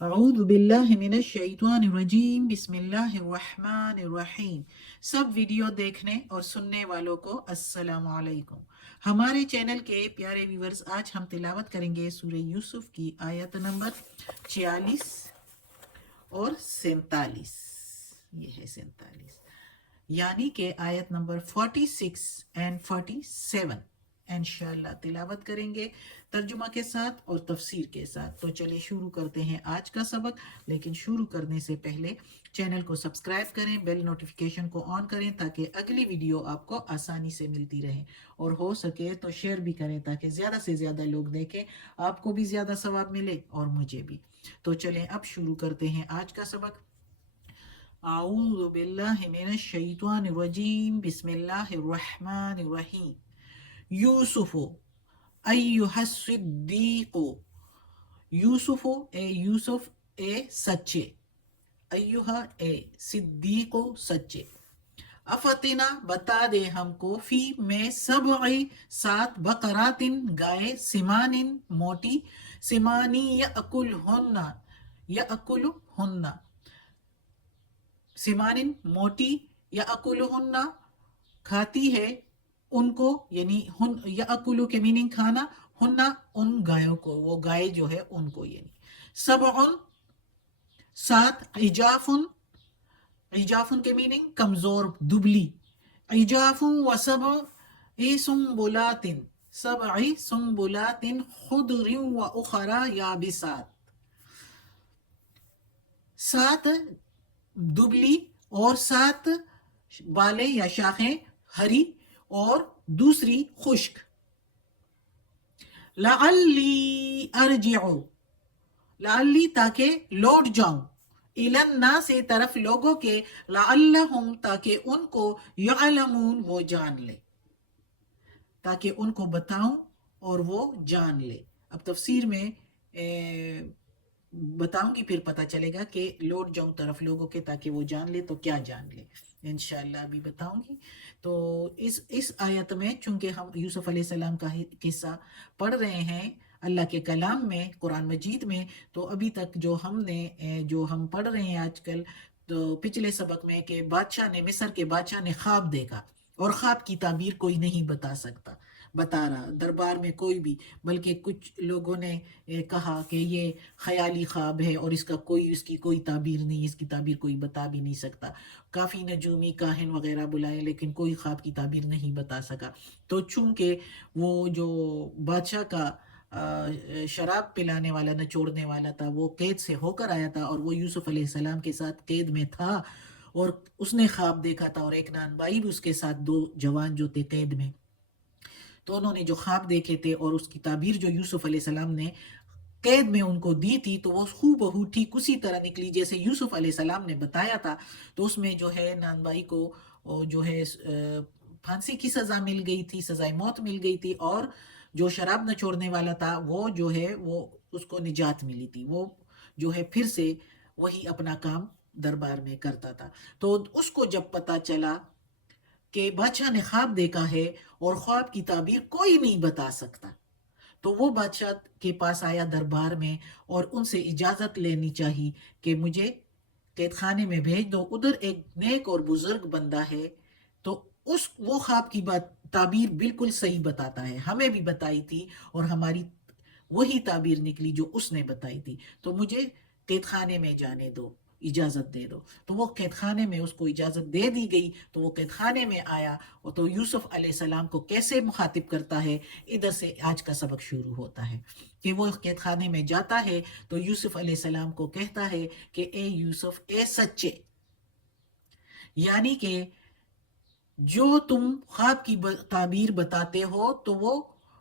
اعوذ باللہ من الشیطان الرجیم بسم اللہ الرحمن الرحیم۔ سب ویڈیو دیکھنے اور سننے والوں کو السلام علیکم۔ ہمارے چینل کے پیارے ویورز، آج ہم تلاوت کریں گے سورہ یوسف کی آیت نمبر 46 اور 47۔ یہ ہے 47، یعنی کہ آیت نمبر 46 اینڈ 47 انشاءاللہ تلاوت کریں گے ترجمہ کے ساتھ اور تفسیر کے ساتھ۔ تو چلے شروع کرتے ہیں آج کا سبق، لیکن شروع کرنے سے پہلے چینل کو سبسکرائب کریں، بیل نوٹیفیکیشن کو آن کریں تاکہ اگلی ویڈیو آپ کو آسانی سے ملتی رہے، اور ہو سکے تو شیئر بھی کریں تاکہ زیادہ سے زیادہ لوگ دیکھیں، آپ کو بھی زیادہ ثواب ملے اور مجھے بھی۔ تو چلیں اب شروع کرتے ہیں آج کا سبق۔ اعوذ باللہ من الشیطان الرجیم بسم اللہ الرحمن الرحیم۔ یوسف ایہا الصدیق، یوسف اے یوسف اے سچے، ایہا اے صدیق سچے، افتنا بتا دے ہم کو، فی میں سبع 7 بقرات گائے، سمان موٹی، سمانی یأکلہن، یأکلہن سمان موٹی، یأکلہن کھاتی ہے ان کو، یعنی یأکلو کے میننگ کھانا، ہن ان گایوں کو، وہ گائے جو ہے ان کو، یعنی سبع 7، عجافن کے میننگ کمزور دبلی، عجاف و سبع سنبلات، 7 سنبلات خضر و اخرى یابسات، 7 دبلی اور 7 بالیں یا شاخیں ہری اور دوسری خشک۔ لعلی ارجع، لعلی تاکہ لوٹ جاؤں، الی الناس طرف لوگوں کے، لعلہم تاکہ ان کو، یعلمون وہ جان لے، تاکہ ان کو بتاؤں اور وہ جان لے۔ اب تفسیر میں بتاؤں گی، پھر پتہ چلے گا کہ لوٹ جاؤں طرف لوگوں کے تاکہ وہ جان لے، تو کیا جان لے انشاءاللہ ابھی بتاؤں گی۔ تو اس آیت میں چونکہ ہم یوسف علیہ السلام کا قصہ پڑھ رہے ہیں اللہ کے کلام میں، قرآن مجید میں، تو ابھی تک جو ہم پڑھ رہے ہیں آج کل، تو پچھلے سبق میں کہ بادشاہ نے، مصر کے بادشاہ نے خواب دیکھا، اور خواب کی تعبیر کوئی نہیں بتا رہا دربار میں کوئی بھی، بلکہ کچھ لوگوں نے کہا کہ یہ خیالی خواب ہے اور اس کی کوئی تعبیر نہیں، اس کی تعبیر کوئی بتا بھی نہیں سکتا۔ کافی نجومی کاہن وغیرہ بلائے لیکن کوئی خواب کی تعبیر نہیں بتا سکا۔ تو چونکہ وہ جو بادشاہ کا شراب پلانے والا، نچوڑنے والا تھا، وہ قید سے ہو کر آیا تھا، اور وہ یوسف علیہ السلام کے ساتھ قید میں تھا، اور اس نے خواب دیکھا تھا، اور ایک نان بائی بھی اس کے ساتھ، 2 جوان جو تھے قید میں، تو انہوں نے جو خواب دیکھے تھے اور اس کی تعبیر جو یوسف علیہ السلام نے قید میں ان کو دی تھی، تو وہ ہو بہو ٹھیک اسی طرح نکلی جیسے یوسف علیہ السلام نے بتایا تھا۔ تو اس میں جو ہے نان بھائی کو جو ہے پھانسی کی سزا مل گئی تھی، سزائے موت مل گئی تھی، اور جو شراب نہ چھوڑنے والا تھا وہ جو ہے وہ اس کو نجات ملی تھی، وہ جو ہے پھر سے وہی اپنا کام دربار میں کرتا تھا۔ تو اس کو جب پتا چلا کہ بادشاہ نے خواب دیکھا ہے اور خواب کی تعبیر کوئی نہیں بتا سکتا، تو وہ بادشاہ کے پاس آیا دربار میں، اور ان سے اجازت لینی چاہی کہ مجھے قید خانے میں بھیج دو، ادھر ایک نیک اور بزرگ بندہ ہے، تو وہ خواب کی تعبیر بالکل صحیح بتاتا ہے، ہمیں بھی بتائی تھی، اور ہماری وہی تعبیر نکلی جو اس نے بتائی تھی، تو مجھے قید خانے میں جانے دو، اجازت دے دو۔ تو وہ قید خانے میں اس کو اجازت دے دی گئی، تو وہ قید خانے میں آیا، اور تو یوسف علیہ السلام کو کیسے مخاطب کرتا ہے، ادھر سے آج کا سبق شروع ہوتا ہے کہ وہ قید خانے میں جاتا ہے تو یوسف علیہ السلام کو کہتا ہے کہ اے یوسف اے سچے، یعنی کہ جو تم خواب کی تعبیر بتاتے ہو تو وہ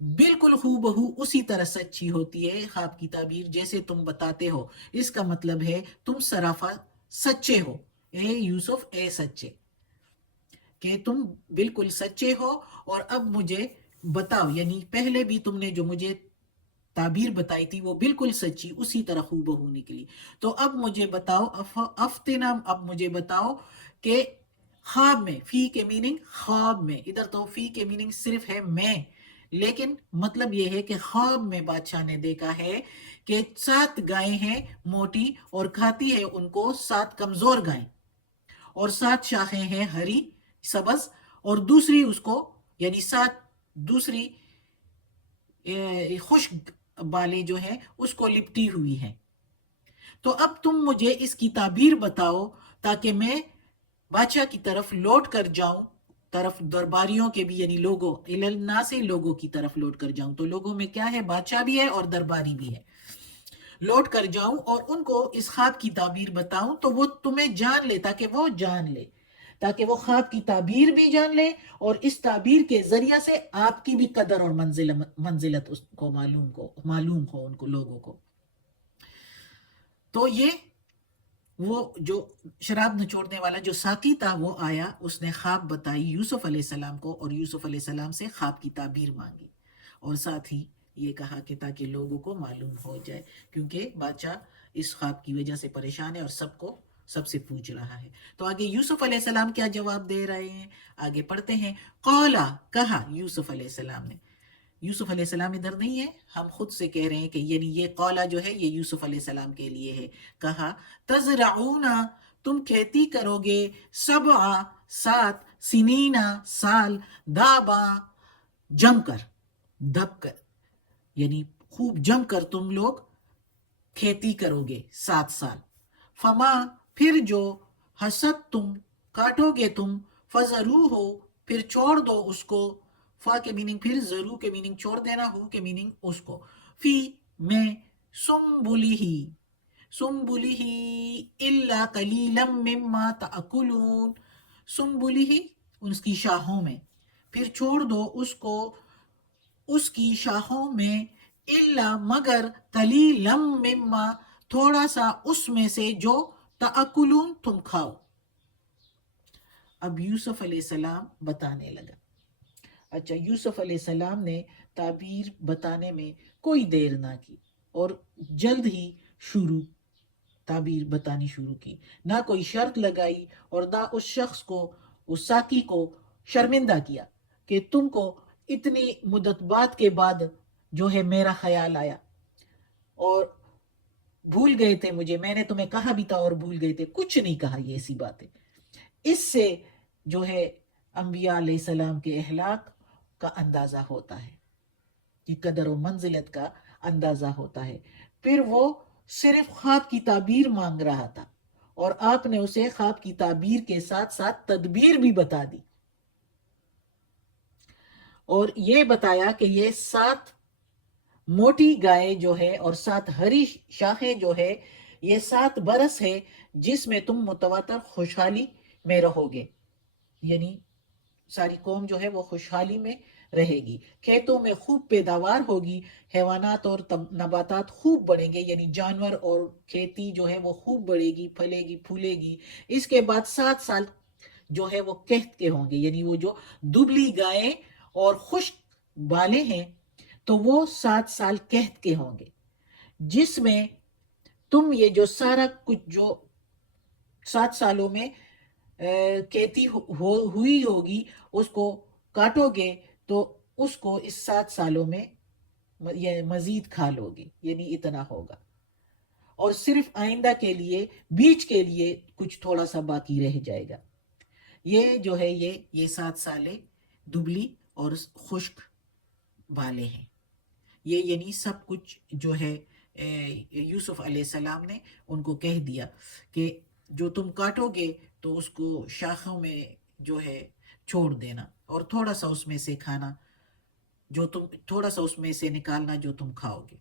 بالکل ہو بہو اسی طرح سچی ہوتی ہے، خواب کی تعبیر جیسے تم بتاتے ہو، اس کا مطلب ہے تم سرافہ سچے ہو، اے یوسف اے سچے، کہ تم بالکل سچے ہو، اور اب مجھے بتاؤ، یعنی پہلے بھی تم نے جو مجھے تعبیر بتائی تھی وہ بالکل سچی اسی طرح ہو بہو نکلی، تو اب مجھے بتاؤ، افتنا، اب مجھے بتاؤ کہ خواب میں، فی کے میننگ خواب میں، ادھر تو فی کے میننگ صرف ہے میں، لیکن مطلب یہ ہے کہ خواب میں بادشاہ نے دیکھا ہے کہ 7 گائیں ہیں موٹی اور کھاتی ہے ان کو 7 کمزور گائیں، اور 7 شاخیں ہیں ہری سبز، اور دوسری اس کو یعنی 7 دوسری خشک بالیں جو ہیں اس کو لپٹی ہوئی ہیں۔ تو اب تم مجھے اس کی تعبیر بتاؤ تاکہ میں بادشاہ کی طرف لوٹ کر جاؤں، طرف درباریوں کے بھی یعنی لوگوں الناسی لوگوں کی طرف لوٹ کر جاؤں۔ تو لوگوں میں کیا ہے؟ بادشاہ بھی ہے اور درباری بھی ہے۔ لوٹ کر جاؤں اور ان کو اس خواب کی تعبیر بتاؤں تو وہ تمہیں جان لے، تاکہ وہ جان لے، تاکہ وہ خواب کی تعبیر بھی جان لے، اور اس تعبیر کے ذریعہ سے آپ کی بھی قدر اور منزلت اس کو معلوم ہو ان کو لوگوں کو۔ تو یہ وہ جو شراب نچوڑنے والا جو ساقی تھا وہ آیا، اس نے خواب بتائی یوسف علیہ السلام کو، اور یوسف علیہ السلام سے خواب کی تعبیر مانگی، اور ساتھ ہی یہ کہا کہ تاکہ لوگوں کو معلوم ہو جائے، کیونکہ بادشاہ اس خواب کی وجہ سے پریشان ہے اور سب سے پوچھ رہا ہے۔ تو آگے یوسف علیہ السلام کیا جواب دے رہے ہیں، آگے پڑھتے ہیں۔ قولا، کہا یوسف علیہ السلام نے، یوسف علیہ السلام ادھر نہیں ہے، ہم خود سے کہہ رہے ہیں کہ یعنی یہ قولا جو ہے یہ یوسف علیہ السلام کے لیے ہے۔ کہا تزرعون، تم کھیتی کرو گے، 7 سنینا سال، دابا جم کر، دب کر، یعنی خوب جم کر تم لوگ کھیتی کرو گے 7 سال۔ فما، پھر جو، حسد تم، کاٹو گے تم، فضرو ہو، پھر چھوڑ دو اس کو، فا کے میننگ پھر، ضرو کے میننگ چھوڑ دینا، ہو کے میننگ اس کو، فی میں، سنبلی ہی الا قلیلا مما تاکلون، سنبلی ہی اس کی شاخوں میں، پھر چھوڑ دو اس کو اس کی شاخوں میں، الا مگر، قلیلا مما تھوڑا سا اس میں سے جو، تاکلون تم کھاؤ۔ اب یوسف علیہ السلام بتانے لگا۔ اچھا، یوسف علیہ السلام نے تعبیر بتانے میں کوئی دیر نہ کی، اور جلد ہی تعبیر بتانی شروع کی، نہ کوئی شرط لگائی، اور نہ اس شخص کو، اس ساقی کو شرمندہ کیا کہ تم کو اتنی مدت بعد کے بعد جو ہے میرا خیال آیا اور بھول گئے تھے مجھے، میں نے تمہیں کہا بھی تھا اور بھول گئے تھے، کچھ نہیں کہا یہ ایسی باتیں۔ اس سے جو ہے انبیاء علیہ السلام کے اخلاق کا اندازہ ہوتا ہے، کی قدر و منزلت کا اندازہ ہوتا ہے۔ پھر وہ صرف خواب کی تعبیر مانگ رہا تھا، اور آپ نے اسے خواب کی تعبیر کے ساتھ ساتھ تدبیر بھی بتا دی، اور یہ بتایا کہ یہ 7 موٹی گائے جو ہے اور 7 ہری شاخیں جو ہے، یہ 7 برس ہے جس میں تم متواتر خوشحالی میں رہو گے، یعنی ساری قوم جو ہے وہ خوشحالی میں رہے گی، کھیتوں میں خوب پیداوار ہوگی، حیوانات اور نباتات خوب بڑھیں گے، یعنی جانور اور کھیتی جو ہے وہ خوب بڑھے گی، پھلے گی، پھولے گی۔ اس کے بعد 7 سال جو ہے وہ قحط کے ہوں گے، یعنی وہ جو دبلی گائیں اور خشک بالیں ہیں تو وہ 7 سال قحط کے ہوں گے، جس میں تم یہ جو سارا کچھ جو 7 سالوں میں کھیتی ہوئی ہوگی اس کو کاٹو گے، تو اس کو اس 7 سالوں میں یہ مزید کھا لو گے، یعنی اتنا ہوگا، اور صرف آئندہ کے لیے بیچ کے لیے کچھ تھوڑا سا باقی رہ جائے گا۔ یہ جو ہے یہ 7 سالیں دبلی اور خشک بالے ہیں، یہ یعنی سب کچھ جو ہے یوسف علیہ السلام نے ان کو کہہ دیا کہ جو تم کاٹو گے تو اس کو شاخوں میں جو ہے چھوڑ دینا، اور تھوڑا سا اس میں سے کھانا، تھوڑا سا اس میں سے نکالنا جو تم کھاؤ گے۔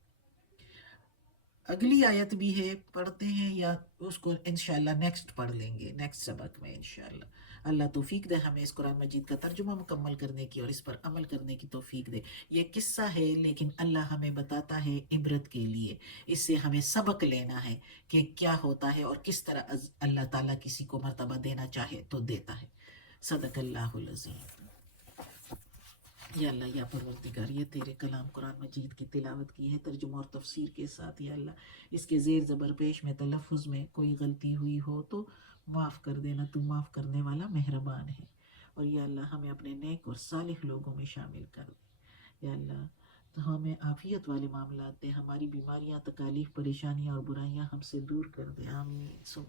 اگلی آیت بھی ہے، پڑھتے ہیں یا اس کو انشاءاللہ نیکسٹ پڑھ لیں گے، نیکسٹ سبق میں انشاءاللہ۔ اللہ توفیق دے ہمیں اس قرآن مجید کا ترجمہ مکمل کرنے کی اور اس پر عمل کرنے کی توفیق دے۔ یہ قصہ ہے لیکن اللہ ہمیں بتاتا ہے عبرت کے لیے، اس سے ہمیں سبق لینا ہے کہ کیا ہوتا ہے اور کس طرح اللہ تعالیٰ کسی کو مرتبہ دینا چاہے تو دیتا ہے۔ صدق اللہ العظیم۔ یا اللہ، یا پروردگار، یہ تیرے کلام قرآن مجید کی تلاوت کی ہے ترجمہ اور تفسیر کے ساتھ، یا اللہ اس کے زیر زبر پیش میں تلفظ میں کوئی غلطی ہوئی ہو تو معاف کر دینا، تو معاف کرنے والا مہربان ہے، اور یا اللہ ہمیں اپنے نیک اور صالح لوگوں میں شامل کر دے۔ یا اللہ تو ہمیں عافیت والے معاملات دے، ہماری بیماریاں، تکالیف، پریشانیاں اور برائیاں ہم سے دور کر دے، آمین ثم